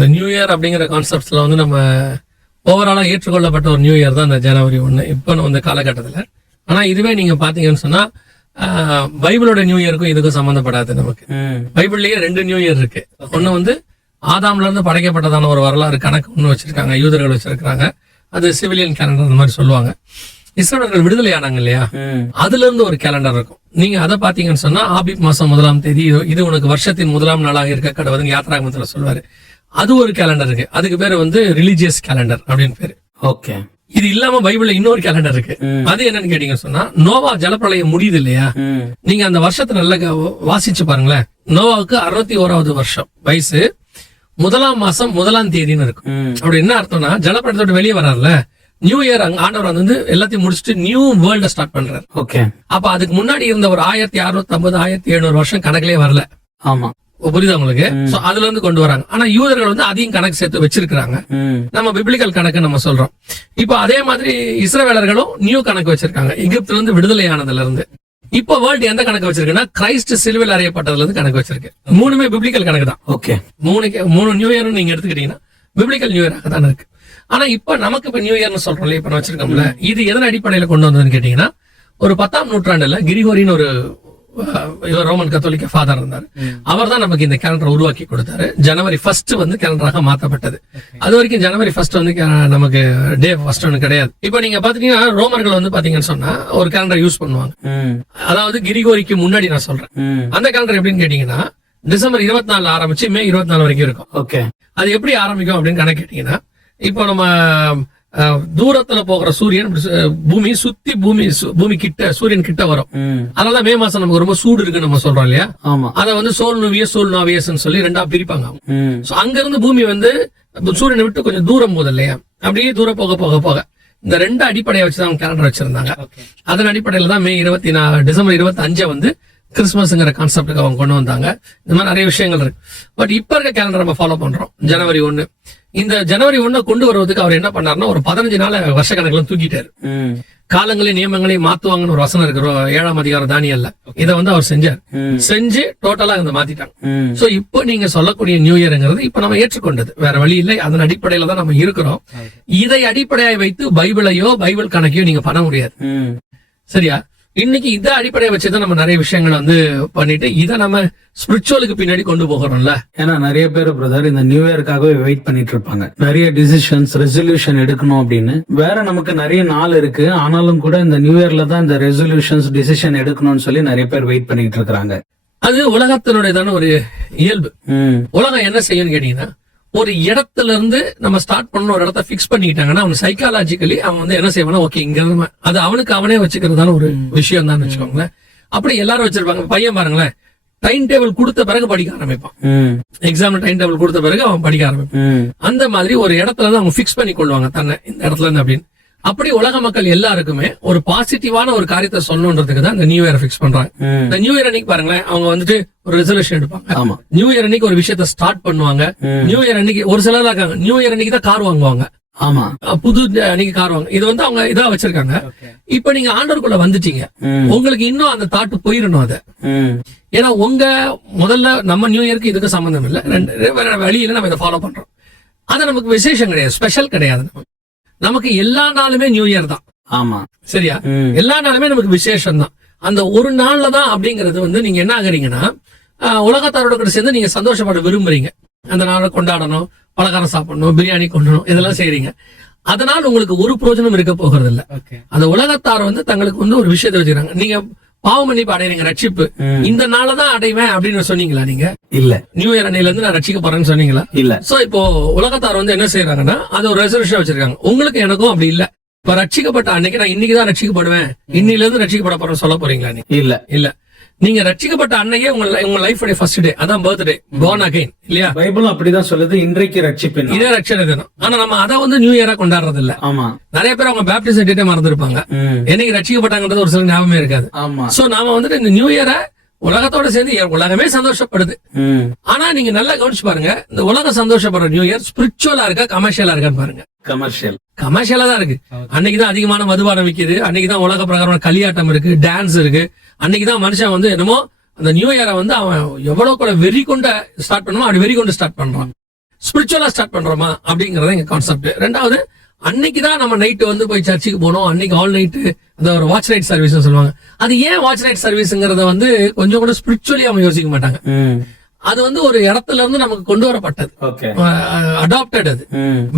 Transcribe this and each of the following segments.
இந்த new year அப்படிங்கிற கான்செப்ட்ஸ்ல வந்து நம்ம ஓவராலா ஏற்றுக்கொள்ளப்பட்ட ஒரு நியூ இயர் தான் இந்த ஜனவரி 1 இப்போ இந்த காலகட்டத்தில். ஆனா இதுவே நீங்க பாத்தீங்கன்னு சொன்னா பைபிளோட நியூ இயருக்கும் இதுக்கும் சம்பந்தப்படாது. நமக்கு பைபிள்லயே 2 நியூ இயர் இருக்கு. ஒண்ணு வந்து ஆதாம்ல இருந்து படைக்கப்பட்டதான ஒரு வரலாறு கணக்கு ஒண்ணு வச்சிருக்காங்க, யூதர்கள் வச்சிருக்காங்க. அது சிவிலியன் கேலண்டர் அந்த மாதிரி சொல்லுவாங்க. இஸ்ரவேலர்கள் விடுதலை ஆனாங்க இல்லையா, அதுல இருந்து ஒரு கேலண்டர் இருக்கும். நீங்க அதை பாத்தீங்கன்னு சொன்னா ஆபிப் மாசம் 1ஆம் தேதி இது உனக்கு வருஷத்தின் 1ஆம் நாளாக இருக்க கடவுள் யாத்ராகமத்துல சொல்லுவாரு. அது ஒரு கேலண்டர் இருக்கு. அதுக்கு பேரு வந்து ரிலீஜியஸ் கேலண்டர் அப்படின்னு பேரு. ஓகே. இது இல்லாம பைபிள்ல இன்னொரு கேலண்டர் இருக்கு. அது என்னன்னு கேட்டீங்கன்னு சொன்னா நோவா ஜலப்பிரளயம் முடியுது இல்லையா, நீங்க அந்த வருஷத்தை நல்லா வாசிச்சு பாருங்களேன். நோவாவுக்கு 61வது வருஷம் வயசு, 1ஆம் மாசம் 1ஆம் தேதின்னு இருக்கும். அப்படி என்ன அர்த்தம்னா ஜலப்பிரளயத்தோட வெளியே வர்றாருல, நியூ இயர் ஆண்டவர் வந்து எல்லாத்தையும் முடிச்சுட்டு நியூ வேர்ல்ட ஸ்டார்ட் பண்றாரு. ஓகே. அப்ப அதுக்கு முன்னாடி இருந்த ஒரு 1650 1700 வருஷம் கணக்கிலே வரல. ஆமா, புரியுதா உங்களுக்கு? அதுல இருந்து கொண்டு வராங்க. ஆனா யூதர்கள் வந்து அதையும் கணக்கு சேர்த்து வச்சிருக்காங்க. நம்ம பிப்ளிக்கல் கணக்கு நம்ம சொல்றோம். இப்போ அதே மாதிரி இஸ்ரவேலர்களும் நியூ கணக்கு வச்சிருக்காங்க. எகிப்துல இருந்து விடுதலை ஆனதுல இருந்து. இப்போ வேர்ல்டு எந்த கணக்கு வச்சிருக்குன்னா கிரைஸ்ட் சிலுவையில் அறையப்பட்டதுல இருந்து கணக்கு வச்சிருக்கு. 3மே பிப்ளிக்கல் கணக்கு தான். ஓகே. 3 நியூ இயர் நீங்க எடுத்துக்கிட்டீங்கன்னா பிப்ளிக்கல் நியூ இயராக தான் இருக்கு. ஆனா இப்ப நமக்கு இப்ப நியூ இயர்னு சொல்றோம்ல, இப்ப வச்சிருக்கோம்ல, இது எதன் அடிப்படையில கொண்டு வந்ததுன்னு கேட்டீங்கன்னா, ஒரு 10ஆம் நூற்றாண்டுல கிரிகோரின்னு ஒரு ரோமன் கத்தோலிக்க ஃபாதர் இருந்தாரு. அவர் தான் நமக்கு இந்த கேலண்டர் உருவாக்கி கொடுத்தாரு. ஜனவரி 1 வந்து கேலண்டராக மாற்றப்பட்டது. அது வரைக்கும் ஜனவரி 1 வந்து நமக்கு டே 1 ஒன்று கிடையாது. இப்ப நீங்க பாத்தீங்கன்னா ரோமர்கள் வந்து பாத்தீங்கன்னு சொன்னா ஒரு கேலண்டர் யூஸ் பண்ணுவாங்க. அதாவது கிரிகோரிக்கு முன்னாடி நான் சொல்றேன். அந்த கேலண்டர் எப்படின்னு கேட்டீங்கன்னா டிசம்பர் 24 ஆரம்பிச்சு மே 24 வரைக்கும் இருக்கும். ஓகே. அது எப்படி ஆரம்பிக்கும் அப்படின்னு கணக்கு கேட்டீங்கன்னா, இப்போ நம்ம தூரத்துல போகிற சூரியன் பூமி சுத்தி பூமி கிட்ட சூரியன் கிட்ட வரும். அதனால மே மாசம் நமக்கு ரொம்ப சூடு இருக்குன்னு நம்ம சொல்றோம் இல்லையா. அத வந்து சோல் நாவியஸ் சொல்லி 2ஆ பிரிப்பாங்க. அங்க இருந்து பூமி வந்து சூரியனை விட்டு கொஞ்சம் தூரம் போகுது இல்லையா, அப்படியே தூரம் போக போக போக இந்த 2 அடிப்படையை வச்சுதான் கேலண்டர் வச்சிருந்தாங்க. அதன் அடிப்படையில தான் டிசம்பர் 25 வந்து கிறிஸ்துமஸ்ங்கிற கான்செப்டுக்கு அவங்க கொண்டு வந்தாங்க. இந்த மாதிரி நிறைய விஷயங்கள் இருக்கு. பட் இப்ப இருக்க கேலண்டர் நம்ம ஃபாலோ பண்றோம். ஜனவரி 1 இந்த ஜனவரி 1 கொண்டு வருவதுக்கு அவர் என்ன பண்ணாருன்னா ஒரு 15 நாள் வருஷ கணக்குல தூக்கிட்டாரு. காலங்களையும் நியமங்களையும் மாத்துவாங்கன்னு ஒரு வசனம் இருக்கு 7ஆம் அதிகாரம் தானியல்ல. இதை வந்து அவர் செஞ்சு டோட்டலா இதை மாத்திட்டாங்க. சோ இப்போ நீங்க சொல்லக்கூடிய நியூ இயர்ங்கிறது இப்ப நம்ம ஏற்றுக்கொண்டது, வேற வழி இல்லை. அதன் அடிப்படையில தான் நம்ம இருக்கிறோம். இதை அடிப்படையாக வைத்து பைபிள் கணக்கையோ நீங்க பண்ண முடியாது. சரியா? இன்னைக்கு இதை அடிப்படையை வச்சுதான் நம்ம நிறைய விஷயங்கள் வந்து பண்ணிட்டு இதை நம்ம ஸ்பிரிச்சுவலுக்கு பின்னாடி கொண்டு போகிறோம்ல. ஏன்னா நிறைய பேர் பிரதர் இந்த நியூ இயர்க்காகவே வெயிட் பண்ணிட்டு இருப்பாங்க. நிறைய டிசிஷன்ஸ் ரெசல்யூஷன் எடுக்கணும் அப்படின்னு. வேற நமக்கு நிறைய நாள் இருக்கு, ஆனாலும் கூட இந்த நியூ இயர்ல தான் இந்த ரெசல்யூஷன்ஸ் டிசிஷன் எடுக்கணும்னு சொல்லி நிறைய பேர் வெயிட் பண்ணிட்டு இருக்காங்க. அது உலகத்தினுடையதான ஒரு இயல்பு. உலகம் என்ன செய்யும்னு கேட்டீங்கன்னா, ஒரு இடத்துல இருந்து நம்ம ஸ்டார்ட் பண்ண ஒரு இடத்த பிக்ஸ் பண்ணிக்கிட்டாங்கன்னா அவன் சைக்காலஜிக்கலி அவன் வந்து என்ன செய்வானா, ஓகே இங்க இருந்து அது அவனுக்கு அவனே வச்சுக்கிறதான ஒரு விஷயம் தான் வச்சுக்கோங்களேன். அப்படி எல்லாரும் வச்சிருப்பாங்க. பையன் பாருங்களேன், டைம் டேபிள் கொடுத்த பிறகு படிக்க ஆரம்பிப்பான். எக்ஸாம் டைம் டேபிள் கொடுத்த பிறகு அவன் படிக்க ஆரம்பிப்பான். அந்த மாதிரி ஒரு இடத்துல இருந்து அவங்க பிக்ஸ் பண்ணி கொள்வாங்க தன்னை, இந்த இடத்துல இருந்து அப்படின்னு. அப்படி உலக மக்கள் எல்லாருக்குமே ஒரு பாசிட்டிவான ஒரு காரியத்தை சொல்லணுன்றதுக்கு தான் இந்த நியூ இயர் பிக்ஸ் பண்றாங்க. இந்த நியூ இயர் அன்னைக்கு பாருங்களேன், அவங்க வந்துட்டு ஒரு ரெசல்யூஷன் எடுப்பாங்க. நியூ இயர் அன்னைக்கு ஒரு விஷயத்த ஸ்டார்ட் பண்ணுவாங்க. நியூ இயர் அன்னைக்கு ஒரு சிலர் இருக்காங்க, நியூ இயர் அன்னைக்கு தான் கார் வாங்குவாங்க. ஆமா, புது அன்னைக்கு கார் வாங்க. இது வந்து அவங்க இதா வச்சிருக்காங்க. இப்ப நீங்க ஆண்டவருக்குள்ள வந்துட்டீங்க, உங்களுக்கு இன்னும் அந்த தாட்டு போயிடணும். அதை ஏன்னா உங்க முதல்ல நம்ம நியூ இயருக்கு இதுக்கு சம்பந்தம் இல்லை, வழியில நம்ம இதை ஃபாலோ பண்றோம். அது நமக்கு விசேஷம் கிடையாது, ஸ்பெஷல் கிடையாது. நமக்கு எல்லா நாளுமே நியூ இயர் தான். ஆமா, சரியா? எல்லா நாளுமே நமக்கு விசேஷம் தான். அந்த ஒரு நாள்ல தான் அப்படிங்கறது வந்து நீங்க என்ன ஆகுறீங்கன்னா, உலகத்தாரோட கூட சேர்ந்து நீங்க சந்தோஷப்பட விரும்புறீங்க. அந்த நாளை கொண்டாடணும், பலகாரம் சாப்பிடணும், பிரியாணி கொண்டணும், இதெல்லாம் செய்றீங்க. அதனால உங்களுக்கு ஒரு பிரயோஜனம் இருக்க போகிறது இல்ல. அந்த உலகத்தார் வந்து தங்களுக்கு வந்து ஒரு விஷயத்தை வச்சுக்கிறாங்க. நீங்க பாவ மன்னிப்பு அடையறீங்க, ரட்சிப்பு இந்த நாளதான் அடைவேன் அப்படின்னு சொன்னீங்களா? நீங்க இல்ல. நியூ இயர் அன்னையில இருந்து நான் ரட்சிக்க போறேன்னு சொன்னீங்களா? இல்ல. சோ இப்போ உலகத்தார் வந்து என்ன செய்யறாங்கன்னா, அது ஒரு ரெசல்யூஷன் வச்சிருக்காங்க. உங்களுக்கு எனக்கும் அப்படி இல்ல. இப்ப ரட்சிக்கப்பட்ட அன்னைக்கு நான் இன்னைக்குதான் ரட்சிக்கப்படுவேன், இன்னில இருந்து ரட்சிக்கப்பட போறேன்னு சொல்ல போறீங்களா? நீங்க இல்ல. இல்ல. நீங்க ரட்சிக்கப்பட்ட அன்னையே உங்க லைஃப் ஃபர்ஸ்ட் டே, அதான் பர்த்டே, born again இல்லையா? பைபிளும் அப்படிதான் சொல்லுது, இன்றைக்கு ரட்சிப்பு, இதே ரட்சணை தினம். ஆனா நம்ம அதை வந்து நியூ இயரா கொண்டாடுறது இல்ல. ஆமா, நிறைய பேர் அவங்க பேப்டிசம் டேட்டே மறந்துருப்பாங்க, என்னைக்கு ரட்சிக்கப்பட்டாங்கன்றது ஒரு சில ஞாபகமே இருக்காது. ஆமா. சோ நாம வந்துட்டு இந்த நியூ இயரை உலகத்தோட சேர்ந்து உலகமே சந்தோஷப்படுது. ஆனா நீங்க நல்லா கவனிச்சு பாருங்க, இந்த உலகம் சந்தோஷப்படுற நியூ இயர் ஸ்பிரிச்சுவலா இருக்கா கமர்ஷியலா இருக்கான்னு பாருங்க. கமர்ஷியலா தான் இருக்கு. அன்னைக்குதான் அதிகமான மதுபானம் விக்குது, அன்னைக்குதான் உலக பிரகாரமான களியாட்டம் இருக்கு, டான்ஸ் இருக்கு. அன்னைக்குதான் மனுஷன் வந்து என்னமோ அந்த நியூ இயரை வந்து அவன் எவ்வளவு கூட வெறி கொண்ட ஸ்டார்ட் பண்ணுவான், அப்படி வெறி கொண்டு ஸ்டார்ட் பண்றான். ஸ்பிரிச்சுவலா ஸ்டார்ட் பண்றோமா அப்படிங்கறது எங்க கான்செப்ட். ரெண்டாவது, அன்னைக்குதான் நம்ம நைட்டு வந்து போய் சர்ச்சுக்கு போனோம், அன்னைக்கு ஆல் நைட்டு அந்த ஒரு வாட்ச் நைட் சர்வீஸ் சொல்லுவாங்க. அது ஏன் வாட்ச் நைட் சர்வீஸ்ங்கிறத வந்து கொஞ்சம் கூட ஸ்பிரிச்சுவலி அவங்க யோசிக்க மாட்டாங்க. அது வந்து ஒரு இடத்துல இருந்து நமக்கு கொண்டு வரப்பட்டது, அடாப்டட். அது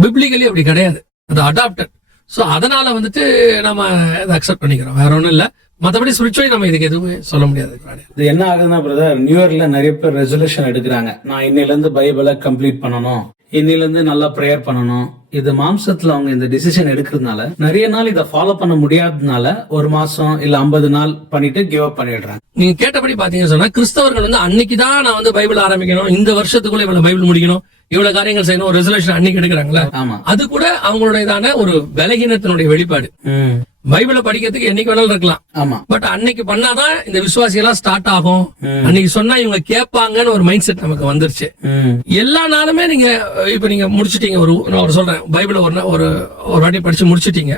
பிப்ளிக்கலி அப்படி கிடையாது, அது அடாப்டட். சோ அதனால வந்துட்டு நம்ம அதை அக்செப்ட் பண்ணிக்கிறோம், வேற ஒண்ணும் இல்ல. மத்தபடி ஸ்பிரிச்சுவலி நம்ம இதுக்கு எதுவுமே சொல்ல முடியாது. இது என்ன ஆகுதுன்னா பிரதர், நியூ இயர்ல நிறைய பேர் ரெசல்யூஷன் எடுக்கிறாங்க. நான் இன்னையில இருந்து பைபிளை கம்ப்ளீட் பண்ணணும், இன்னில இருந்து நல்லா ப்ரேயர் பண்ணணும். இது மாம்சத்துல அவங்க இந்த டிசிஷன் எடுக்கிறதுனால நிறைய நாள் இதை ஃபாலோ பண்ண முடியாததுனால 1 மாசம் இல்ல 50 நாள் பண்ணிட்டு கிவ் அப் பண்ணிடுறாங்க. நீங்க கேட்டபடி பாத்தீங்கன்னு சொன்னா, கிறிஸ்தவர்கள் வந்து அன்னைக்குதான் நான் வந்து பைபிள் ஆரம்பிக்கணும், இந்த வருஷத்துக்குள்ள இவ்வளவு பைபிள் முடிக்கணும், இவ்வளவு காரியங்கள் செய்யணும், ஒரு ரெசல்யூஷன் அன்னைக்கு எடுக்கிறாங்களா, அது கூட அவங்களுடையதான ஒரு பலகீனத்தினுடைய வெளிப்பாடு. பைபிளை படிக்கிறதுக்கு என்னைக்கு வேணாலும் இருக்கலாம், பட் அன்னைக்கு பண்ணாதான் இந்த விசுவாசியெல்லாம் ஸ்டார்ட் ஆகும், அன்னைக்கு சொன்னா இவங்க கேட்பாங்கன்னு ஒரு மைண்ட் செட் நமக்கு வந்துருச்சு. எல்லா நாளுமே நீங்க இப்ப நீங்க முடிச்சிட்டீங்க, நான் சொல்றேன், பைபிளை ஒரு வாட்டி படிச்சு முடிச்சிட்டீங்க,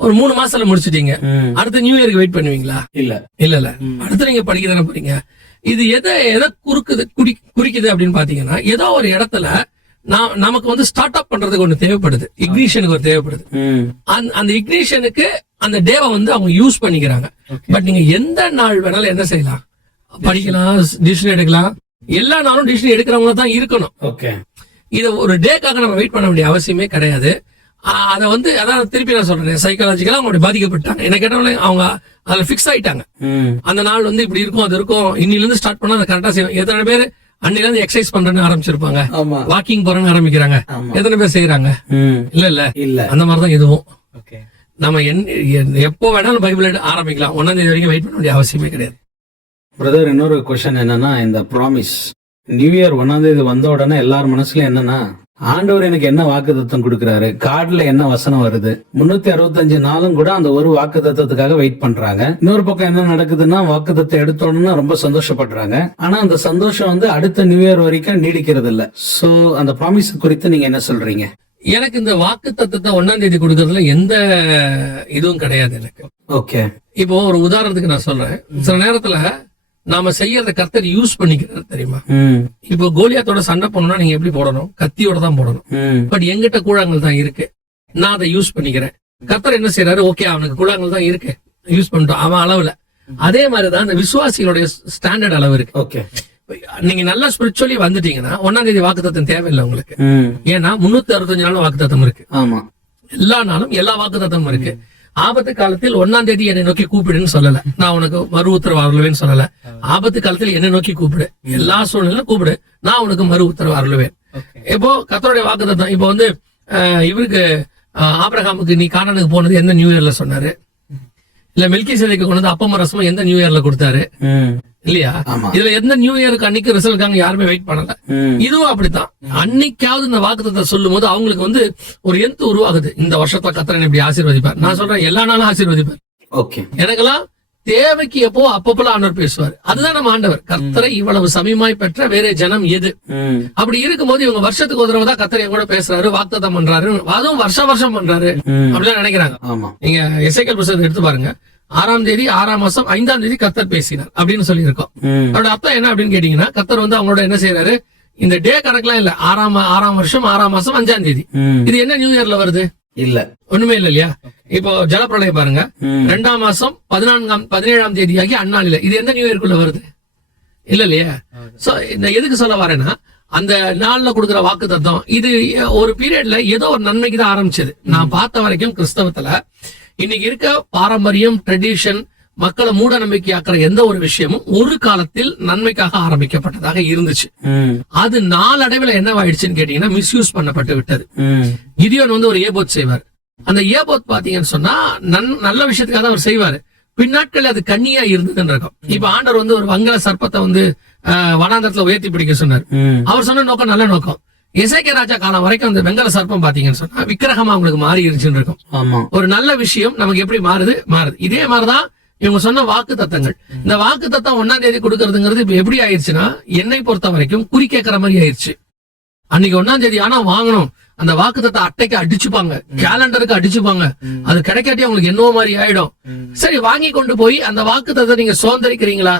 ஒரு 3 மாசத்துல முடிச்சிட்டீங்க, அடுத்த நியூ இயருக்கு வெயிட் பண்ணுவீங்களா? இல்ல. அடுத்து நீங்க படிக்க தானே போறீங்க. இது எதை குறிக்குது அப்படின்னு பாத்தீங்கன்னா, ஏதோ ஒரு இடத்துல நமக்கு வந்து ஸ்டார்ட் அப் பண்றதுக்கு ஒண்ணு தேவைப்படுது, இக்னிஷனுக்கு ஒரு தேவைப்படுது. அந்த இக்னிஷனுக்கு அந்த டேவை வந்து அவங்க யூஸ் பண்ணிக்கிறாங்க. பட் நீங்க எந்த நாள் வேணாலும் என்ன செய்யலாம், படிக்கலாம், டிசிஷன் எடுக்கலாம். எல்லா நாளும் டிசிஷன் எடுக்கிறவங்க தான் இருக்கணும். இத ஒரு டேக்காக நம்ம வெயிட் பண்ண வேண்டிய அவசியமே கிடையாது. அதை வந்து அதான் திருப்பி நான் சொல்றேன், சைக்காலஜிக்கலா அவங்க பாதிக்கப்பட்டாங்க. என்ன கேட்டவங்களே அவங்க அதுல பிக்ஸ் ஆயிட்டாங்க. அந்த நாள் வந்து இப்படி இருக்கும், அது இருக்கும், இன்னில இருந்து ஸ்டார்ட் பண்ணா அதை கரெக்டா செய்யும். எத்தனை பேர் அன்னில இருந்து எக்ஸசைஸ் பண்றேன்னு ஆரம்பிச்சிருப்பாங்க, வாக்கிங் போறேன்னு ஆரம்பிக்கிறாங்க. எத்தனை பேர் செய்யறாங்க? இல்ல. அந்த மாதிரிதான் இதுவும். நம்ம எப்போ வேணாலும் பைபிள் ஆரம்பிக்கலாம், 1ஆம் தேதி வரைக்கும் வெயிட் பண்ண வேண்டிய அவசியமே கிடையாது. பிரதர், இன்னொரு क्वेश्चन என்னன்னா, இந்த ப்ராமிஸ் நியூ இயர் 1ஆம் தேதி வந்த உடனே எல்லார் மனசுல என்னன்னா, ஆண்டவர் எனக்கு என்ன வாக்குத்தத்தம் கொடுக்கிறாரு, கார்டுல என்ன வசனம் வருது, 365 நாளும் கூட அந்த ஒரு வாக்குத்தத்தத்துக்காக வெயிட் பண்றாங்க. இன்னொரு பக்கம் என்ன நடக்குதுன்னா, வாக்குத்தத்தை எடுத்தோம்னா ரொம்ப சந்தோஷப்படுறாங்க. ஆனா அந்த சந்தோஷம் வந்து அடுத்த நியூ இயர் வரைக்கும் நீடிக்கிறது இல்ல. சோ அந்த ப்ராமிஸ் குறித்து நீங்க என்ன சொல்றீங்க? எனக்கு இந்த வாக்கு தத்தத்தை 1ஆம் தேதி கொடுக்கறதுல எந்த இதுவும் கிடையாது எனக்கு. இப்போ ஒரு உதாரணத்துக்கு நான் சொல்றேன், சில நேரத்துல நாம செய்யறத கர்த்தர் யூஸ் பண்ணிக்கிறாரு தெரியுமா? இப்போ கோலியாத்தோட சண்டை போடணும்னா நீங்க எப்படி போடணும்? கத்தியோட தான் போடணும். பட் எங்கிட்ட கூழாங்கல் தான் இருக்கு, நான் அதை யூஸ் பண்ணிக்கிறேன். கர்த்தர் என்ன செய்யறாரு, ஓகே அவனுக்கு கூழாங்கல் தான் இருக்கு, யூஸ் பண்ணிட்டோம் அவன் அளவுல. அதே மாதிரிதான் அந்த விசுவாசிகளுடைய ஸ்டாண்டர்ட் அளவு இருக்கு. நீங்க நல்லா ஸ்பிரிச்சுவலி வந்துட்டீங்கன்னா 1ஆம் தேதி வாக்குத்தத்தம் தேவையில்லை உங்களுக்கு. ஏன்னா 365 நாளும் வாக்குத்தத்தம் இருக்கு. எல்லா நாளும் எல்லா வாக்குத்தத்தமும் இருக்கு. ஆபத்து காலத்தில் 1ஆம் தேதி என்னை நோக்கி கூப்பிடுன்னு சொல்லல, நான் உனக்கு மறு உத்தரவு அருளுவேன்னு சொல்லல. ஆபத்து காலத்தில் என்னை நோக்கி கூப்பிடு, எல்லா சூழ்நிலையும் கூப்பிடு, நான் உனக்கு மறு உத்தரவு அருளுவேன். இப்போ கர்த்தருடைய வாக்குத்தத்தம், இப்போ வந்து இவருக்கு ஆபிரகாமுக்கு நீ கானானுக்கு போனது எந்த நியூ இயர்ல சொன்னாரு? இல்ல மெல்கிசேதேக்கு கொண்டு வந்து அப்பம் ரசமும் எந்த நியூ இயர்ல கொடுத்தாரு? இல்லையா? இதுல எந்த நியூ இயருக்கு அன்னைக்கு ரிசல்ட் யாருமே வெயிட் பண்ணல. இதுவும் அப்படித்தான். அன்னைக்காவது இந்த வாக்குத்தத்தை சொல்லும் போது அவங்களுக்கு வந்து ஒரு எந்த உருவாகுது, இந்த வருஷத்துல கர்த்தர் இப்படி ஆசீர்வதிப்பார். நான் சொல்றேன், எல்லா நாளும் ஆசீர்வதிப்பார். எனக்கெல்லாம் தேவைக்கு எப்போ அப்பப்பெல்லாம் ஆண்டவர் பேசுவார். அதுதான் நம்ம ஆண்டவர். கர்த்தரை இவ்வளவு சமயமாய் பெற்ற வேற ஜனம் எது? அப்படி இருக்கும்போது இவங்க வருஷத்துக்கு ஒரு தடவை தான் கர்த்தர் என் கூட பேசுறாரு, வாக்குத்தத்தம் பண்றாரு, அதுவும் வருஷம் பண்றாரு அப்படிலாம் நினைக்கிறாங்க. நீங்க எசேக்கியேல் புத்தகத்தை எடுத்து பாருங்க, 6ஆம் தேதி 6ஆம் மாசம் 5ஆம் தேதி கர்த்தர் பேசினார் அப்படின்னு சொல்லி இருக்கோம். அவரோட அர்த்தம் என்ன அப்படின்னு கேட்டீங்கன்னா, கர்த்தர் வந்து அவங்களோட என்ன செய்யறாரு, இந்த டே கணக்கெல்லாம் இல்ல, 6ஆம் வருஷம் 6ஆம் மாசம் 5ஆம் தேதி. இது என்ன நியூ இயர்ல வருது? இல்ல, ஒண்ணுமே இல்ல இல்லையா? இப்போ ஜலப்பிரளயம் பாருங்க, 2ஆம் மாசம் 17ஆம் தேதி ஆகி அந்நாளில, இது எந்த நியூ இயர்க்குள்ள வருது? இல்ல இல்லையா? சோ இந்த எதுக்கு சொல்ல வரேன்னா, அந்த நாள்ல கொடுக்குற வாக்கு தத்தம் இது ஒரு பீரியட்ல ஏதோ ஒரு நன்மைக்கு தான் ஆரம்பிச்சது. நான் பார்த்த வரைக்கும் கிறிஸ்தவத்துல இன்னைக்கு இருக்க பாரம்பரியம், ட்ரெடிஷன், மக்களை மூட நம்பிக்கையாக்குற எந்த ஒரு விஷயமும் ஒரு காலத்தில் நன்மைக்காக ஆரம்பிக்கப்பட்டதாக இருந்துச்சு. அது நாளடைவில் என்னவாயிடுச்சுன்னு கேட்டீங்கன்னா, மிஸ்யூஸ் பண்ணப்பட்டு விட்டது. கிதியோன் வந்து ஒரு ஏபோத் செய்வார். அந்த ஏபோத் பாத்தீங்கன்னு சொன்னா நல்ல விஷயத்துக்காக தான் அவர் செய்வாரு. பின்னாட்கள் அது கண்ணியா இருந்ததுன்னு இருக்கும். இப்ப ஆண்டவர் வந்து ஒரு வங்கல சர்ப்பத்தை வந்து வனாந்தரத்துல உயர்த்தி பிடிக்க சொன்னார். அவர் சொன்ன நோக்கம் நல்ல நோக்கம். எசேக்கியா ராஜா காலம் வரைக்கும் அந்த வெங்கல சர்ப்பம் பாத்தீங்கன்னு சொன்னா விக்கிரகமா அவங்களுக்கு மாறி இருந்துச்சுன்னு இருக்கும். ஒரு நல்ல விஷயம் நமக்கு எப்படி மாறுது. இதே மாதிரிதான் இவங்க சொன்ன வாக்கு தத்தங்கள். இந்த வாக்கு தத்தம் 1ஆம் தேதி கொடுக்கறதுங்கிறது இப்ப எப்படி ஆயிடுச்சுன்னா, என்னை பொறுத்த வரைக்கும் குறி கேட்கற மாதிரி ஆயிடுச்சு. அன்னைக்கு 1ஆம் தேதி ஆனா வாங்கணும், அந்த வாக்கு தத்த அட்டைக்கு அடிச்சுப்பாங்க, கேலண்டருக்கு அடிச்சுப்பாங்க. அது கிடைக்காட்டி அவங்களுக்கு என்னவோ மாதிரி ஆயிடும். சரி, வாங்கி கொண்டு போய் அந்த வாக்கு தத்தை நீங்க சுதந்திரிக்கிறீங்களா?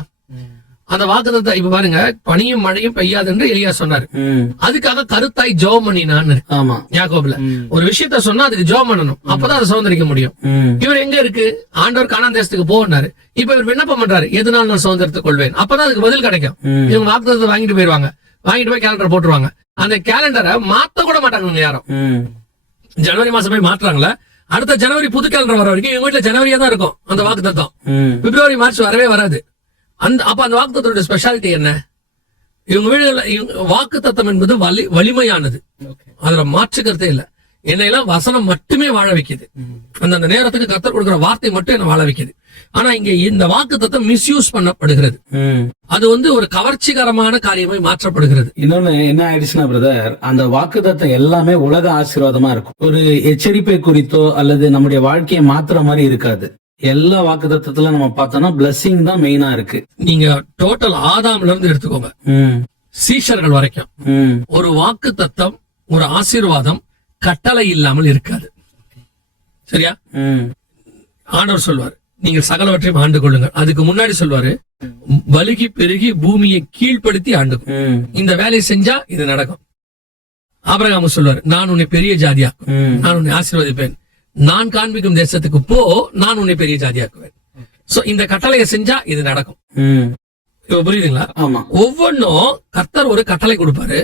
அந்த வாக்குத்தத்தை இப்ப பாருங்க, பனியும் மழையும் பெய்யாது என்று எலியா சொன்னாரு. அதுக்காக கருத்தாய் ஜெபம் பண்ணினான்னு ஆமா யாக்கோபுல ஒரு விஷயத்த சொன்னா அதுக்கு ஜெபம் பண்ணணும், அப்பதான் அதை சுதந்திரிக்க முடியும். இவர் எங்க இருக்கு, ஆண்டவர் கானான் தேசத்துக்கு போனாரு. இப்ப இவர் விண்ணப்பம் பண்றாரு, எதனால நான் சுதந்திரத்துக் கொள்வேன், அப்பதான் அதுக்கு பதில் கிடைக்கும். இவங்க வாக்குத்தத்தை வாங்கிட்டு போயிருவாங்க, வாங்கிட்டு போய் கேலண்டர் போட்டுருவாங்க. அந்த கேலண்டரை மாத்த கூட மாட்டாங்க யாரும். ஜனவரி மாசம் போய் மாத்துறாங்களா, அடுத்த ஜனவரி புது கேலண்டர் வர வரைக்கும் இவங்க வீட்டுல ஜனவரியா தான் இருக்கும் அந்த வாக்குத்தத்தம். பிப்ரவரி மார்ச் வரவே வராது. அப்ப அந்த வாக்குத்தத்தோட ஸ்பெஷாலிட்டி என்ன, இவங்க வீடுகள்ல வாக்குத்தத்தம் என்பது வலிமையானது, அதுல மாற்றுக்கிறதே இல்ல. என்னையெல்லாம் வசனம் மட்டுமே வாழ வைக்குது, அந்த நேரத்துக்கு கர்த்தர் கொடுக்கிற வார்த்தை மட்டும் என்ன வாழ வைக்குது. ஆனா இங்க இந்த வாக்குத்தத்தம் மிஸ்யூஸ் பண்ணப்படுகிறது, அது ஒரு கவர்ச்சிகரமான காரியமாய் மாற்றப்படுகிறது. இன்னொன்னு என்ன ஆயிடுச்சுன்னா பிரதர், அந்த வாக்குத்தத்தம் எல்லாமே உலக ஆசீர்வாதமா இருக்கும். ஒரு எச்சரிப்பை குறித்தோ அல்லது நம்முடைய வாழ்க்கையை மாத்துற மாதிரி இருக்காது. எல்லா வாக்குத்தத்தத்துல நம்ம பார்த்தோம்னா பிளஸிங் தான் மெயினா இருக்கு. நீங்க டோட்டல் ஆதாம்ல இருந்து எடுத்துக்கோங்க, சீஷர்கள் வரைக்கும் ஒரு வாக்குத்தத்தம், ஒரு ஆசீர்வாதம் கட்டளை இல்லாமல் இருக்காது. சரியா? ஆண்டவர் சொல்வார், நீங்கள் சகலவற்றையும் ஆண்டு கொள்ளுங்கள். அதுக்கு முன்னாடி சொல்வாரு, பலுகி பெருகி பூமியை கீழ்ப்படுத்தி ஆண்டு, இந்த வேலையை செஞ்சா இது நடக்கும். ஆபிரகாம் சொல்வாரு, நான் உன்னை பெரிய ஜாதியாக்குவேன், நான் உன்னை ஆசீர்வதிப்பேன், நான் காண்பிக்கும் தேசத்துக்கு போ, நான் உன்னை பெரிய ஜாதியாக்குவேன். சோ இந்த கட்டளையை செஞ்சா இது நடக்கும். இப்ப புரியுதுங்களா? ஒவ்வொன்னும் கர்த்தர் ஒரு கட்டளை கொடுப்பாரு,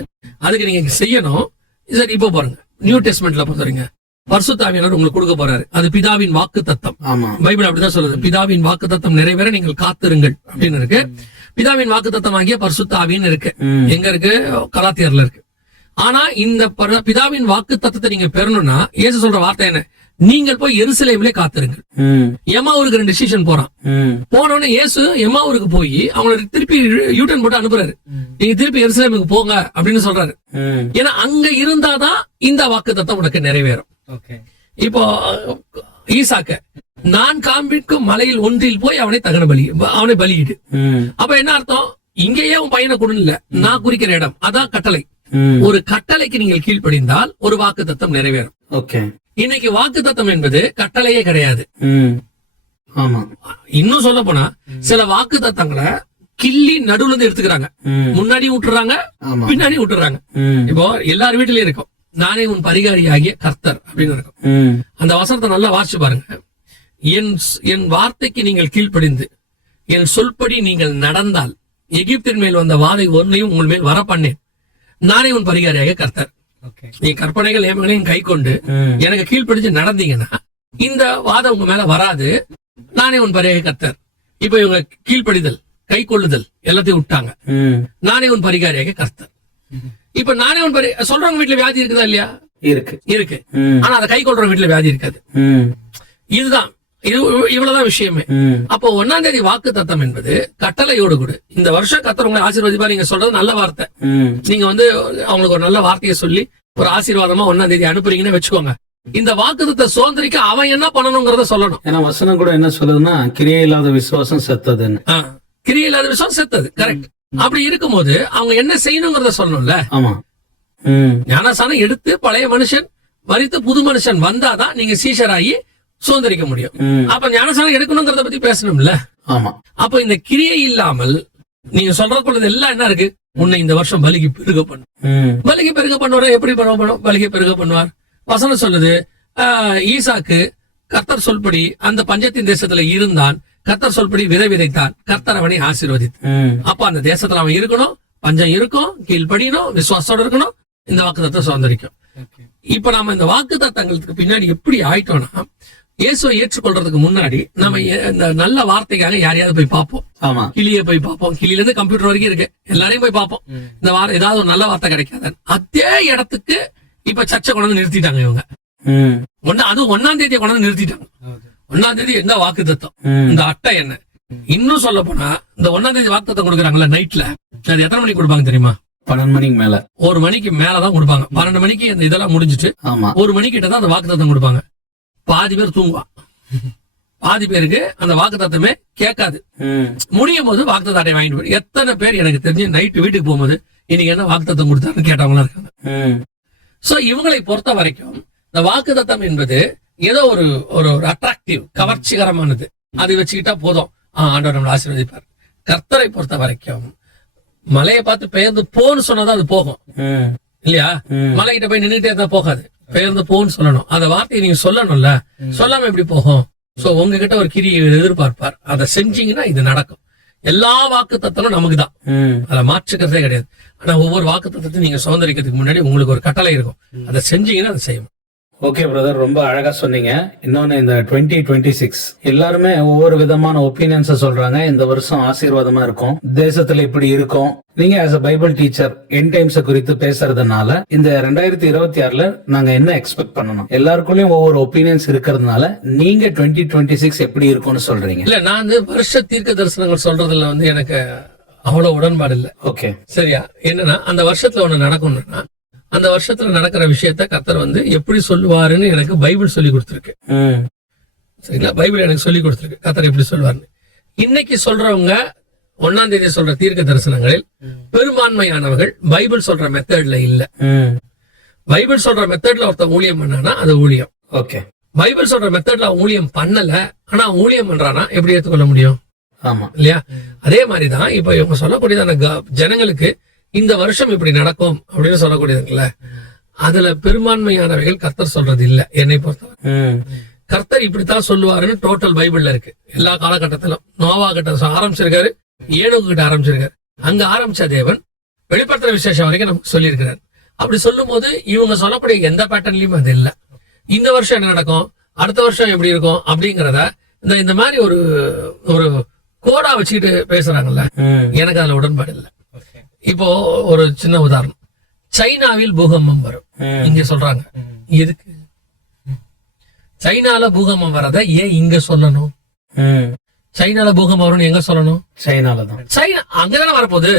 அதுக்கு நீங்க செய்யணும். சரி, இப்ப பாருங்க, நியூ டெஸ்ட்மெண்ட்ல பொறுத்தவரைங்க பரிசுத்த ஆவியானவர் உங்களுக்கு கொடுக்க போறாரு. அது பிதாவின் வாக்கு தத்தம். பைபிள் அப்படிதான் சொல்லுது, பிதாவின் வாக்கு தத்தம் நிறைவேற நீங்கள் காத்திருங்கள் அப்படின்னு இருக்கு. பிதாவின் வாக்கு தத்தம் ஆகிய பரிசுத்த ஆவின்னு இருக்கு. எங்க இருக்கு? கலாத்தியர்ல இருக்கு. ஆனா இந்த பிதாவின் வாக்கு தத்தத்தை நீங்க பெறணும்னா இயேசு சொல்ற வார்த்தை என்ன, நீங்கள் போய் எருசலேமிலே காத்திருங்கள். எம்மாவூருக்கு 2 டிசிஷன் போறான். போனோடனே இயேசு எம்மாவூருக்கு போய் அவங்களை திருப்பி யூட்டன் போட்டு அனுப்புறாரு, நீங்க திருப்பி எருசலேமுக்கு போங்க அப்படின்னு சொல்றாரு. ஏன்னா அங்க இருந்தாதான் இந்த வாக்கு தத்தம் உனக்கு நிறைவேறும். இப்போ ஈசாக்க, நான் காண்பிக்கும் மலையில் ஒன்றில் போய் அவனை அவனை பலியிடு. அப்ப என்ன அர்த்தம், இங்கேயே உன் பையனை கொடுன்னு நான் குறிக்கிற இடம், அதான் கட்டளை. ஒரு கட்டளைக்கு நீங்கள் கீழ்ப்படிந்தால் ஒரு வாக்கு தத்தம் நிறைவேறும். இன்னைக்கு வாக்கு தத்தம் என்பது கட்டளையே கிடையாது. இன்னும் சொல்ல போனா சில வாக்கு தத்தங்களை கிள்ளி நடுவுல இருந்து எடுத்துக்கிறாங்க, முன்னாடி விட்டுறாங்க, பின்னாடி விட்டுறாங்க. இப்போ எல்லார் வீட்டிலயும் இருக்கும், நானே உன் பரிகாரியாகிய கர்த்தர் அப்படின்னு இருக்கும். அந்த வசனத்தை நல்லா வாசிச்சு பாருங்க. என் வார்த்தைக்கு நீங்கள் கீழ்ப்படிந்து என் சொல்படி நீங்கள் நடந்தால் எகிப்தின் மேல் வந்த வாதை ஒன்றையும் உங்கள் மேல் வர பண்ணேன், நானே உன் பரிகாரியாக கர்த்தர். நீ கற்பனைகள் ஏமங்களையும் கை கொண்டு எனக்கு கீழ்ப்படிச்சு நடந்தீங்கன்னா இந்த வாதம் உங்க மேல வராது, நானே உன் பரிகாரியாக கர்த்தர். இப்ப இவங்க கீழ்ப்படிதல், கை கொள்ளுதல் எல்லாத்தையும் விட்டாங்க, நானே உன் பரிகாரியாக கர்த்தர். இப்ப நானே உன் சொல்றவங்க வீட்டுல வியாதி இருக்குதா இல்லையா? இருக்கு. ஆனா அதை கை கொள்றவங்க வீட்டுல வியாதி இருக்காது. இதுதான், இவ்வளவுதான் விஷயமே. அப்போ 1ஆம் தேதி வாக்கு தத்தம் என்பது கட்டளையோடு கூட. இந்த வருஷம் கர்த்தர் உங்களை ஆசீர்வதிப்பா, நீங்க சொல்றது நல்ல வார்த்தை. நீங்க அவங்களுக்கு ஒரு நல்ல வார்த்தையை சொல்லி ஒரு ஆசீர்வாதமா 1ஆம் தேதி அனுப்புறீங்கன்னு வச்சுக்கோங்க. இந்த வாக்குத்தத்தை சுதந்திரிக்க அவன் என்ன பண்ணணும்ங்கறத சொல்லணும். ஏன்னா வசனம் கூட என்ன சொல்லுதுன்னா, கிரியை இல்லாத விசுவாசம் செத்ததுன்னு. கிரியை இல்லாத விசுவாசம் செத்தது, கரெக்ட். அப்படி இருக்கும்போது அவங்க என்ன செய்யணுங்கிறத சொல்லணும்ல. ஆமா, ஞானசானம் எடுத்து பழைய மனுஷன் மரித்து புது மனுஷன் வந்தாதான் நீங்க சீஷராகி சுதந்திரிக்க முடியும். அப்ப ஞானசானம் எடுக்கணுங்கிறத பத்தி பேசணும்ல. ஆமா. அப்ப இந்த கிரியை இல்லாமல் நீங்க சொல்றது எல்லாம் என்ன இருக்கு, உன்னை இந்த வருஷம் பலிகி பெருக பண்ணும். பலிகி பெருக பண்ணுவார். எப்படி பலிகி பெருக பண்ணுவார்? வசனம் சொல்லுது, ஈசாக்கு கர்த்தர் சொல்படி அந்த பஞ்சத்தின் தேசத்துல இருந்தான், கர்த்தர் சொல்படி விதை விதைத்தான், கர்த்தர் அவனை ஆசீர்வதித்து. அப்ப அந்த தேசத்துல அவன் இருக்கணும், பஞ்சம் இருக்கும், கீழ்படியணும், விசுவாசத்தோட இருக்கணும், இந்த வாக்குத்தத்தம் சுதந்திரிக்கும். இப்ப நாம இந்த வாக்கு தத்தங்களுக்கு பின்னாடி எப்படி ஆயிட்டோம்னா, இயேசுவை ஏற்றுக்கொள்றதுக்கு முன்னாடி நம்ம இந்த நல்ல வார்த்தைக்காக யாரையாவது போய் பார்ப்போம், கிளிய போய் பார்ப்போம், கிளியில இருந்து கம்ப்யூட்டர் வரைக்கும் இருக்கு, எல்லாரையும் போய் பார்ப்போம். இந்த வாரம் ஏதாவது ஒரு நல்ல வார்த்தை கிடைக்காது. அதே இடத்துக்கு இப்ப சர்ச்சை கொண்டு நிறுத்திட்டாங்க இவங்க. அதுவும் 1ஆம் தேதியை கொண்டு நிறுத்திட்டாங்க. 1ஆம் தேதி என்ன வாக்கு தத்தம், இந்த அட்டை என்ன. இன்னும் சொல்ல போனா இந்த 1ஆம் தேதி வாக்கு தத்தம் கொடுக்குறாங்கல்ல நைட்ல, அது எத்தனை மணிக்கு கொடுப்பாங்க தெரியுமா? 12 மணிக்கு மேல. 1 மணிக்கு மேலதான் கொடுப்பாங்க. 12 மணிக்கு இந்த இதெல்லாம் முடிஞ்சிட்டு 1 மணிக்கு கிட்ட தான் அந்த வாக்கு தத்தம் கொடுப்பாங்க. பாதி பேர் தூங்குவான், பாதி பேருக்கு அந்த வாக்கு தத்தமே கேட்காது. முடியும் போது வாக்கு தத்தம் வாங்கிட்டு போய் எத்தனை பேர் எனக்கு தெரிஞ்சு நைட்டு வீட்டுக்கு போகும்போது இன்னைக்கு என்ன வாக்கு தத்தம் கொடுத்தாருன்னு கேட்டவங்களா இருக்காங்க. சோ இவங்களை பொறுத்த வரைக்கும் இந்த வாக்கு தத்தம் என்பது ஏதோ ஒரு அட்ராக்டிவ், கவர்ச்சிகரமானது. அதை வச்சுக்கிட்டா போதும், ஆண்டவர் நம்மளை ஆசீர்வதிப்பார். கர்த்தரை பொறுத்த வரைக்கும் மலையை பார்த்து பெயர்ந்து போன்னு சொன்னாதான் அது போகும் இல்லையா? மலைகிட்ட போய் நின்னுட்டே தான் போகாது, பெயர்ந்து போன்னு சொல்லணும். அந்த வார்த்தையை நீங்க சொல்லணும்ல, சொல்லாம எப்படி போகும்? சோ உங்ககிட்ட ஒரு கிரியை எதிர்பார்ப்பார், அதை செஞ்சீங்கன்னா இது நடக்கும். எல்லா வாக்கு தத்தமும் நமக்கு தான், அதை மாற்றுக்கிறதே கிடையாது. ஆனா ஒவ்வொரு வாக்கு தத்தத்தையும் நீங்க சுதந்திரிக்கிறதுக்கு முன்னாடி உங்களுக்கு ஒரு கட்டளை இருக்கும், அதை செஞ்சீங்கன்னா அதை செய்யணும். ஓகே பிரதர், ரொம்ப அழகா சொன்னீங்க. இன்னொன்னு, இந்த 2026 எல்லாருமே ஒவ்வொரு விதமான ஒப்பீனியன்ஸ் சொல்றாங்க. இந்த வருஷம் ஆசீர்வாதமா இருக்கும், தேசத்துல இப்படி இருக்கும். நீங்க as a Bible teacher end times குறித்து பேசுறதுனால இந்த 2026ல நாங்க என்ன எக்ஸ்பெக்ட் பண்ணணும்? எல்லாருக்குள்ளயும் ஒவ்வொரு ஒப்பீனியன்ஸ் இருக்கிறதுனால நீங்க 2026 எப்படி இருக்கும்னு சொல்றீங்க? இல்ல, நான் வந்து வருஷ தீர்க்க தரிசனங்கள் சொல்றதுல வந்து எனக்கு அவ்வளவு உடன்பாடு இல்ல. ஓகே, சரியா? என்னன்னா அந்த வருஷத்துல ஒண்ணு நடக்கும்னா அந்த வருஷத்துல நடக்கிற விஷயத்த கர்த்தர் வந்து எப்படி சொல்லுவாருன்னு எனக்கு பைபிள் சொல்லி கொடுத்திருக்கு. சரிங்களா? பைபிள் எனக்கு சொல்லி கொடுத்திருக்கு கர்த்தர் எப்படி சொல்லுவாருன்னு. இன்னைக்கு சொல்றவங்க 1ஆம் தேதி சொல்ற தீர்க்க தரிசனங்களில் பெரும்பான்மையானவர்கள் பைபிள் சொல்ற மெத்தட்ல இல்ல. பைபிள் சொல்ற மெத்தட்ல ஒருத்தன் ஊழியம் பண்ணானா அது ஊழியம். ஓகே, பைபிள் சொல்ற மெத்தட்ல ஊழியம் பண்ணல, ஆனா ஊழியம் பண்றானா எப்படி ஏற்றுக்கொள்ள முடியும்? ஆமா இல்லையா? அதே மாதிரிதான் இப்ப இவங்க சொல்லக்கூடியதான ஜனங்களுக்கு இந்த வருஷம் இப்படி நடக்கும் அப்படின்னு சொல்லக்கூடியதுல அதுல பெரும்பான்மையானவைகள் கர்த்தர் சொல்றது இல்ல. என்னை பொறுத்தவரை கர்த்தர் இப்படித்தான் சொல்லுவாருன்னு டோட்டல் பைபிள்ல இருக்கு. எல்லா காலகட்டத்திலும் நோவா கிட்ட ஆரம்பிச்சிருக்காரு, ஏனோக்கு கிட்ட ஆரம்பிச்சிருக்காரு. அங்க ஆரம்பிச்ச தேவன் வெளிப்படுத்துற விசேஷம் வரைக்கும் நமக்கு சொல்லியிருக்கிறார். அப்படி சொல்லும் போது இவங்க சொல்லக்கூடிய எந்த பேட்டர்ன்லயும் அது இல்ல. இந்த வருஷம் என்ன நடக்கும், அடுத்த வருஷம் எப்படி இருக்கும் அப்படிங்கறத இந்த மாதிரி ஒரு ஒரு கோடா வச்சுக்கிட்டு பேசுறாங்கல்ல, எனக்கு அதுல உடன்பாடு இல்ல. இப்போ ஒரு சின்ன உதாரணம், சைனாவில் பூகம்பம் வரும் இங்க சொல்றாங்க. எதுக்கு சைனால பூகம்பம் வரத ஏன் இங்க சொல்லணும்? சைனால பூகம்பம் வரும்னு எங்க சொல்லணும்? சைனாலதான். சைனா அங்கதானே வரப்போகுது.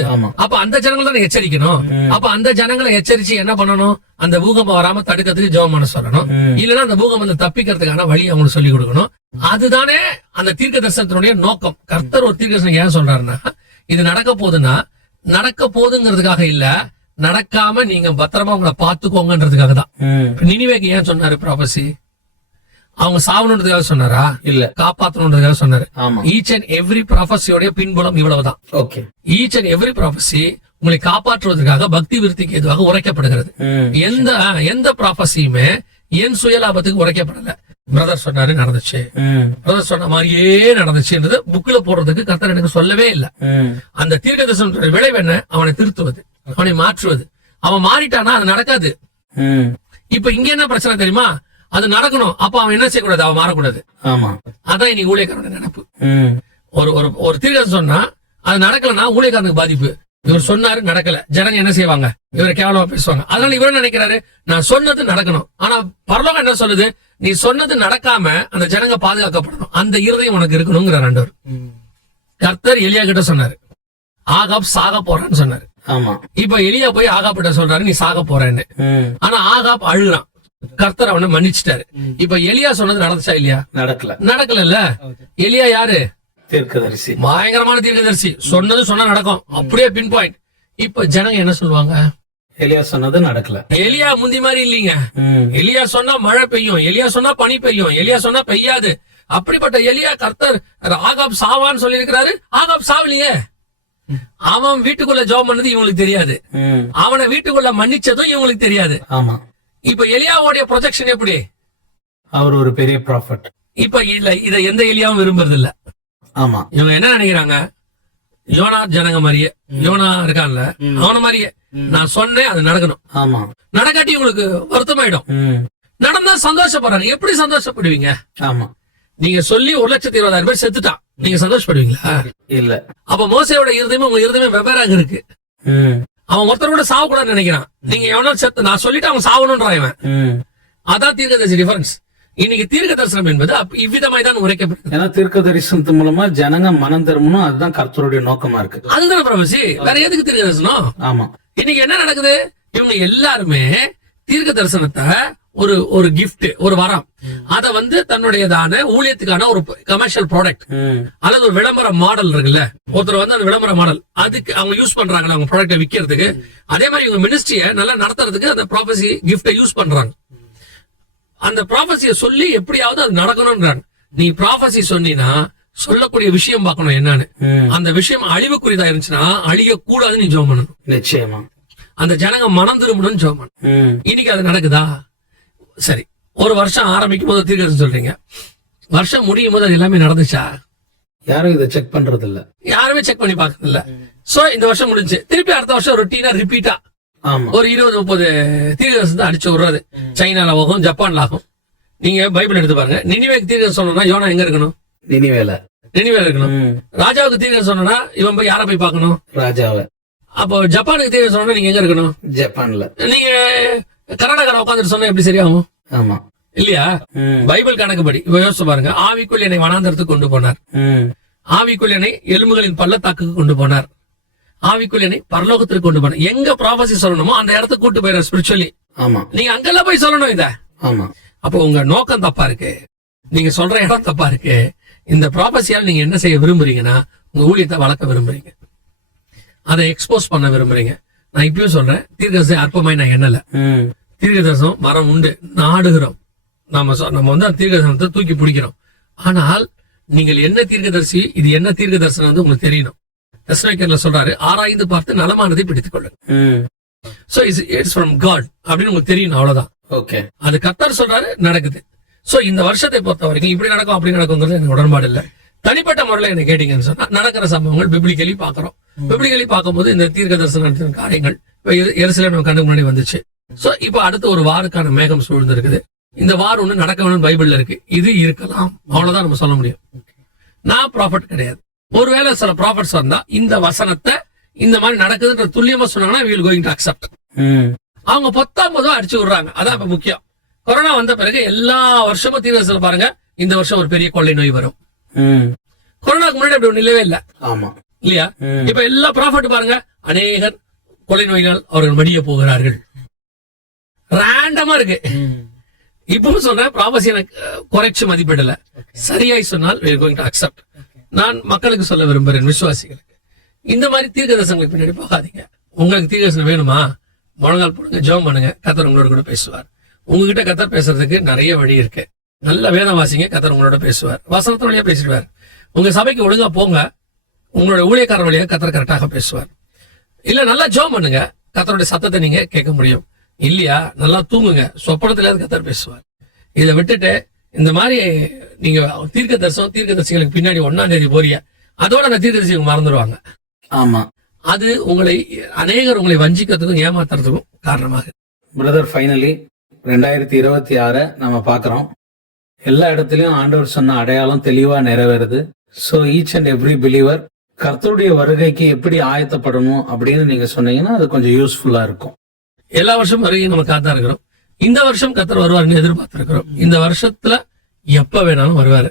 அப்ப அந்த ஜனங்களை தானே எச்சரிக்கணும். அப்ப அந்த ஜனங்களை எச்சரிச்சு என்ன பண்ணணும்? அந்த பூகம்பம் வராம தடுக்கிறதுக்கு ஜெபம் பண்ண சொல்லணும். இல்லன்னா அந்த பூகம்பத்தை தப்பிக்கிறதுக்கான வழி அவங்களுக்கு சொல்லி கொடுக்கணும். அதுதானே அந்த தீர்க்க தரிசனத்தினுடைய நோக்கம். கர்த்தர் ஒரு தீர்க்க தரிசனம் ஏன் சொல்றாருன்னா, இது நடக்க போகுதுன்னா நடக்க போதுங்கிறதுக்காக இல்ல, நடக்காம நீங்க பத்திரமா உங்களை பாத்துக்கோங்கன்றதுக்காக தான். நினிவேக்கு ஏன் சொன்னாரு ப்ராபசி? அவங்க சாவணுன்றதுக்காக சொன்னாரா? இல்ல, காப்பாற்றணுன்றதுக்காக சொன்னாரு. ஈச் அண்ட் எவ்ரி ப்ராபசியோட பின்புலம் இவ்வளவுதான். Okay, each and every prophecy உங்களை காப்பாற்றுவதற்காக பக்தி விருத்திக்கு எதுவாக உரைக்கப்படுகிறது. எந்த ப்ராபசியுமே என் சுயலாபத்துக்கு உரைக்கப்படல. பிரதர் சொன்னாரு நடந்துச்சு, பிரதர் சொன்ன மாதிரியே நடந்துச்சுன்றது புக்ல போடுறதுக்கு கர்த்தர் எனக்கு சொல்லவே இல்ல. அந்த தீர்க்க தரிசனத்தோட விளைவு என்ன? அவனை திருத்துவது, அவனை மாற்றுவது. அவன் மாறிட்டானா அது நடக்காது. இப்ப இங்க என்ன பிரச்சனை தெரியுமா? அது நடக்கணும், அப்ப அவன் என்ன செய்யக்கூடாது? அவன் மாறக்கூடாது. அதான் இன்னைக்கு ஊழியக்காரனோட நினைப்பு. ஒரு தீர்க்க சொன்னா அது நடக்கலன்னா ஊழியக்காரனுக்கு பாதிப்பு. இவர் சொன்னாரு நடக்கல, ஜனங்க என்ன செய்வாங்க? இவரை கேவலமா பேசுவாங்க. அதனால இவர் நினைக்கிறாரு நான் சொன்னது நடக்கணும். ஆனா பரலோகம் என்ன சொல்லுது? நீ சொன்னது நடக்காம அந்த ஜனங்க பாதுகாக்கப்படணும், அந்த இருதயம் உனக்கு இருக்கணுங்கிற ஆண்டவர். கர்த்தர் எலியா கிட்ட சொன்னாரு ஆகாப் சாக போறான்னு சொன்னாரு. இப்ப எலியா போய் ஆகாப் கிட்ட சொல்றாரு நீ சாக போறேன்னு. ஆனா ஆகாப் அழுகுறான், கர்த்தர் அவனை மன்னிச்சுட்டாரு. இப்ப எலியா சொன்னது நடந்துச்சா இல்லையா? நடக்கல. எலியா யாரு? தீர்க்கதரிசி, பயங்கரமான தீர்க்கதரிசி. சொன்னது சொன்னா நடக்கும், அப்படியே பின் பாயிண்ட். இப்ப ஜனங்க என்ன சொல்லுவாங்க? எலியா சொன்னது நடக்கல. எலியா முந்தி மாதிரி இல்லீங்க. எலியா சொன்னா மழை பெய்யும், எலியா சொன்னா பனி பெய்யும், எலியா சொன்னா பெய்யாது. அப்படிப்பட்ட எலியா கர்த்தர் ஆகாப் சாவான்னு சொல்லி இருக்கிறாரு. ஆகாப் சாவலியே. அவன் வீட்டுக்குள்ள ஜெபம் பண்ணது இவங்களுக்கு தெரியாது, அவனை வீட்டுக்குள்ள மன்னிச்சதும் இவங்களுக்கு தெரியாது. இப்ப எலியாவுடைய ப்ரொஜெக்ஷன் எப்படி? அவர் ஒரு பெரிய ப்ராஃபட். இப்ப இல்ல, இத எந்த எலியாவும் விரும்புறது இல்ல. இவங்க என்ன நினைக்கிறாங்க? யோனா ஜனங்க மாதிரியே, யோனா இருக்கான்ல அவன மாதிரியே நான் சொன்னேன் அது நடக்கணும். நடக்காட்டி உங்களுக்கு வருத்தமாயிடும். நடந்தா சந்தோஷப்படுறாங்க. எப்படி சந்தோஷப்படுவீங்க? நீங்க சொல்லி 1,20,000 பேர் செத்துட்டான், நீங்க சந்தோஷப்படுவீங்களா? இல்ல. அப்ப மோசையோட இருதயமே உங்க இருதயமே வெவ்வேறாக இருக்கு. அவன் ஒருத்தர் கூட சாவ கூடாதுன்னு நினைக்கிறான். நீங்க எவனோ செத்து நான் சொல்லிட்டு அவன் சாவணும்ன்றான் இவன். அதான் தீர்க்கதரிசி டிஃபரன்ஸ். இன்னைக்கு தீர்க்க தரிசனம் என்பது இவ்விதமாய் தான் உரைக்கப்படுது. ஏன்னா தீர்க்க தரிசனத்து மூலமா ஜனங்க மனம் திரும்பணும், அதுதான் கர்த்தருடைய நோக்கமா இருக்கு. அதுதானே பிரபசி, வேற எதுக்கு தீர்க்க தரிசனம்? ஆமா. இன்னைக்கு என்ன நடக்குது? இவங்க எல்லாருமே தீர்க்க தரிசனத்தை ஒரு கிஃப்ட், ஒரு வரம், அத வந்து தன்னுடையதான ஊழியத்துக்கான ஒரு கமர்ஷியல் ப்ராடக்ட் அல்லது ஒரு விளம்பர மாடல் இருக்குல்ல, ஒருத்தர் வந்து அந்த விளம்பர மாடல் அதுக்கு அவங்க யூஸ் பண்றாங்க அவங்க ப்ராடக்ட்டை விக்கிறதுக்கு. அதே மாதிரி இவங்க மினிஸ்ட்ரியை நல்லா நடத்துறதுக்கு அந்த ப்ராபசி கிஃப்டை யூஸ் பண்றாங்க. அந்த ப்ராபசியை சொல்லி எப்படியாவது அது நடக்கணும்ன்றாங்க. நீ ப்ராபசி சொன்னீங்கன்னா சொல்லக்கூடிய விஷயம் பார்க்கணும் என்னன்னு. அந்த விஷயம் அழிவுக்குரியதா இருந்துச்சுன்னா அழியக்கூடாதுன்னு நீ ஜெபம் பண்ணணும். நிச்சயமா அந்த ஜனங்க மனம் திரும்பணும்னு ஜெபம் பண்ணணும். இன்னைக்கு அது நடக்குதா? சரி, ஒரு வருஷம் ஆரம்பிக்கும் போது தீர்க்கதரிசனம் சொல்றீங்க, வருஷம் முடியும் போது அது எல்லாமே நடந்துச்சா? யாரும் இதை செக் பண்றது இல்ல, யாருமே செக் பண்ணி பாக்குறது இல்ல. சோ இந்த வருஷம் முடிஞ்சு திருப்பி அடுத்த வருஷம் ரொட்டீனா ரிப்பீட்டா ஒரு 20-30 தீர்க்கதரிசனத்தை அடிச்சு விடுறது. சைனால ஆகும், ஜப்பான்ல ஆகும். நீங்க பைபிள் எடுத்து பாருங்க. நினிவேக்கு தீர்க்கதரிசனம் சொன்னா யோனா எங்க இருக்கணும்? நினிவேல இருக்கணும். ராஜாவுக்கு தீர்க்கதரிசனம் சொன்னா இவன் போய் யாரை போய் பார்க்கணும்? ராஜாவை. அப்போ ஜப்பானுக்கு தீர்க்கதரிசனம் சொன்னா நீங்க எங்க இருக்கணும்? ஜப்பான்ல. நீங்க கர்நாடகால உட்காந்துட்டு சொன்னா எப்படி சரியாகும்? ஆமா இல்லையா? பைபிள் கணக்குப்படி இப்ப யோசிச்சு பாருங்க. ஆவிக்குள் என்னை வனாந்தரத்துக்கு கொண்டு போனார், ஆவிக்குள் என்னை எலும்புகளின் பள்ளத்தாக்குக்கு கொண்டு போனார், ஆவிக்குள் என்னை பரலோகத்திற்கு கொண்டு போனார். எங்க ப்ராபசி சொல்லணுமோ அந்த இடத்துக்கு கூட்டு போயிட ஸ்பிரிச்சுவலி. ஆமா, நீங்க அங்கெல்லாம் போய் சொல்லணும் இத. ஆமா, அப்போ உங்க நோக்கம் தப்பா இருக்கு, நீங்க சொல்ற இடம் தப்பா இருக்கு. இந்த ப்ராபசியால் நீங்க என்ன செய்ய விரும்புறீங்கன்னா உங்க ஊழியத்தை வளர்க்க விரும்புறீங்க, அதை எக்ஸ்போஸ் பண்ண விரும்புறீங்க. நான் இப்பயும் சொல்றேன், தீர்க்கதரிசனம் அற்பமாய் நான் எண்ணல. தீர்க்கதரிசனம் மரம் உண்டு, நாடுகிறோம். நம்ம வந்து தீர்க்கதரிசனத்தை தூக்கி பிடிக்கிறோம். ஆனால் நீங்கள் என்ன தீர்க்கதரிசி, இது என்ன தீர்க்கதரிசனம் வந்து உங்களுக்கு தெரியணும். தெசலோனிக்கேயர்ல சொல்றாரு, ஆராய்ந்து பார்த்து நலமானதை பிடித்துக் கொள்ளுங்க. சோ இட்ஸ் ஃப்ரம் காட் அப்படின்னு உங்களுக்கு தெரியணும், அவ்வளவுதான். ஓகே, அது கர்த்தர் சொல்றாரு, நடக்குது. சோ இந்த வருஷத்தை பொறுத்த வரைக்கும் இப்படி நடக்கும் அப்படி நடக்கும்ங்கிறது எனக்கு உடன்பாடு இல்லை. தனிப்பட்ட முறையில என்ன கேட்டீங்கன்னு சொன்னா நடக்கிற சம்பவங்கள் பிப்ளிக்கலி பாக்குறோம். பிப்ளிக்கலி பார்க்கும்போது இந்த தீர்க்க தரிசன காரியங்கள் எருசலேம் நம்ம கண்ணுக்கு முன்னாடி வந்துச்சு. சோ இப்ப அடுத்த ஒரு வாருக்கான மேகம் சூழ்ந்து இருக்குது. இந்த வார் ஒண்ணு நடக்க வேணும் பைபிள்ல இருக்கு, இது இருக்கலாம், அவ்வளவுதான் நம்ம சொல்ல முடியும். நான் ப்ராஃபட் கிடையாது. ஒருவேளை சில ப்ராஃபட்ஸ் வந்தா இந்த வசனத்தை இந்த மாதிரி நடக்குதுன்ற துல்லியமா சொன்னாங்கன்னா we will going to accept. அவங்க 19 அடிச்சு விடுறாங்க, அதான் இப்ப முக்கியம். கொரோனா வந்த பிறகு எல்லா வருஷமும் தீர்க்கதரிசனம் பாருங்க, இந்த வருஷம் ஒரு பெரிய கொள்ளை நோய் வரும். கொரோனாக்கு முன்னாடி அப்படி ஒண்ணு இல்லவே இல்ல. ஆமா இல்லையா? இப்ப எல்லா ப்ராஃபட் பாருங்க, அநேகர் கொள்ளை நோய்கள் அவர்கள் மடிய போகிறார்கள். ரேண்டமா இருக்கு. இப்பவும் சொல்றேன், ப்ராபசி எனக்கு குறைச்சு மதிப்பிடல. சரியாய் சொன்னால் we are going to accept. நான் மக்களுக்கு சொல்ல விரும்புறேன், விசுவாசிகளுக்கு, இந்த மாதிரி தீர்க்கதரிசனங்களுக்கு பின்னாடி போகாதீங்க. உங்களுக்கு தீர்க்கதரிசனம் வேணுமா, முழங்கால் போடுங்க, ஜெபம் பண்ணுங்க, கர்த்தர் உங்களோட கூட பேசுவார். உங்ககிட்ட கர்த்தர் பேசுறதுக்கு நிறைய வழி இருக்கு. நல்ல வேதம் வாசிங்க, கர்த்தர் உங்களோட பேசுவார். வசனத்து வழியா பேசிடுவார். உங்க சபைக்கு ஒழுங்கா போங்க, உங்களோட ஊழியக்கார வழியா கர்த்தர் கரெக்டாக பேசுவார். இல்ல நல்லா ஜெபம் பண்ணுங்க, கர்த்தருடைய சத்தத்தை நீங்க கேட்க முடியும். இல்லையா நல்லா தூங்குங்க, சொப்பனத்துல கர்த்தர் பேசுவார். இதை விட்டுட்டு இந்த மாதிரி நீங்க தீர்க்கதரிசிகளுக்கு பின்னாடி 1ஆம் தேதி போறிய, அதோட அந்த தீர்க்கதரிசி மறந்துடுவாங்க. ஆமா, அது அநேகர் உங்களை வஞ்சிக்கிறதுக்கும் ஏமாத்துறதுக்கும் காரணமாக. பிரதர், ஃபைனலி 2026 நம்ம பாக்குறோம். எல்லா இடத்துலயும் ஆண்டவர் சொன்ன அடையாளம் தெளிவா நிறைவேறுது. So each and every believer கர்த்தருடைய வருகைக்கு எப்படி ஆயத்தப்படணும் அப்படின்னு நீங்க சொன்னீங்கன்னா அது கொஞ்சம் யூஸ்ஃபுல்லா இருக்கும். எல்லா வருஷம் வருகையும் நம்ம காத்தா இருக்கிறோம். இந்த வருஷம் கர்த்தர் வருவாருன்னு எதிர்பார்த்திருக்கிறோம். இந்த வருஷத்துல எப்ப வேணாலும் வருவாரு.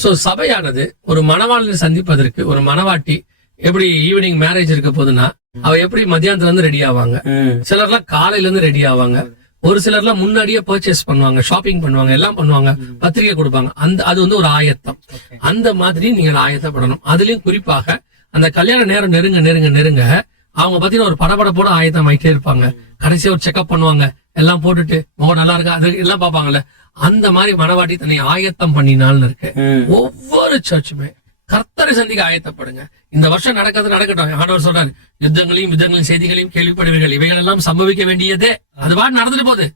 சோ சபையானது ஒரு மணவாளனை சந்திப்பதற்கு, ஒரு மணவாட்டி எப்படி ஈவினிங் மேரேஜ் இருக்க போதுன்னா அவ எப்படி மத்தியானத்துல இருந்து ரெடி ஆவாங்க, சிலர்லாம் காலையில இருந்து ரெடி ஆவாங்க, ஒரு சிலர்லாம் முன்னாடியே பர்ச்சேஸ் பண்ணுவாங்க, ஷாப்பிங் பண்ணுவாங்க, எல்லாம் பண்ணுவாங்க, பத்திரிகை கொடுப்பாங்க. அது வந்து ஒரு ஆயத்தம். அந்த மாதிரி நீங்க ஆயத்தப்படணும். அதுலயும் குறிப்பாக அந்த கல்யாண நேரம் நெருங்க நெருங்க நெருங்க அவங்க பாத்தீங்கன்னா ஒரு படபடப்போட ஆயத்தம் ஆயிட்டே இருப்பாங்க. கடைசியா ஒரு செக்அப் பண்ணுவாங்க, எல்லாம் போட்டுட்டு முகம் நல்லா இருக்கா அது எல்லாம் பாப்பாங்கல்ல. அந்த மாதிரி மனவாட்டி தன்னை ஆயத்தம் பண்ணினால்னு இருக்கு. ஒவ்வொரு சர்ச்சுமே கர்த்தரை சந்திக்க ஆயத்தப்படுங்க. இந்த வருஷம் நடக்கட்டும். ஆண்டவர் சொல்றாரு, யுத்தங்களையும் செய்திகளையும் கேள்விப்படுவீர்கள், இவைகள் எல்லாம் சம்பவிக்க வேண்டியதே. அது பாட்டு நடந்துட்டு போகுது.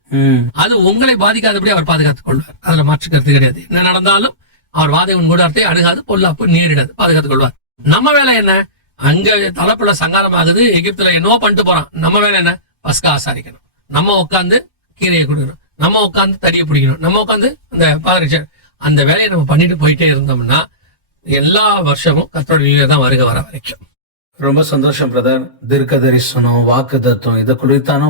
அது உங்களை பாதிக்காதபடி அவர் பாதுகாத்துக் கொள்வார். அதுல மாற்று கருத்து கிடையாது. என்ன நடந்தாலும் அவர் வாதைவன் கூடாரத்தை அணுகாது, பொல்லாப்பு நேரிடாது, பாதுகாத்துக் கொள்வார். நம்ம வேலை என்ன? அங்க தலைப்புல சங்காரம் ஆகுது, எகிப்துல என்னவோ பண்ணிட்டு போறான். நம்ம வேலை என்ன? பஸ்கா ஆசாரிக்கணும். நம்ம உட்காந்து கீரையை கொடுக்கணும், நம்ம உட்காந்து தடியை பிடிக்கணும், நம்ம உட்காந்து அந்த பாதரட்சை, அந்த வேலையை நம்ம பண்ணிட்டு போயிட்டே இருந்தோம்னா எல்லா வருஷமும் கர்த்தருடைய தான் வருகை வர வரைக்கும். ரொம்ப சந்தோஷம் பிரதர். தீர்க்க தரிசனம், வாக்கு தத்துவம், இதை குறித்தான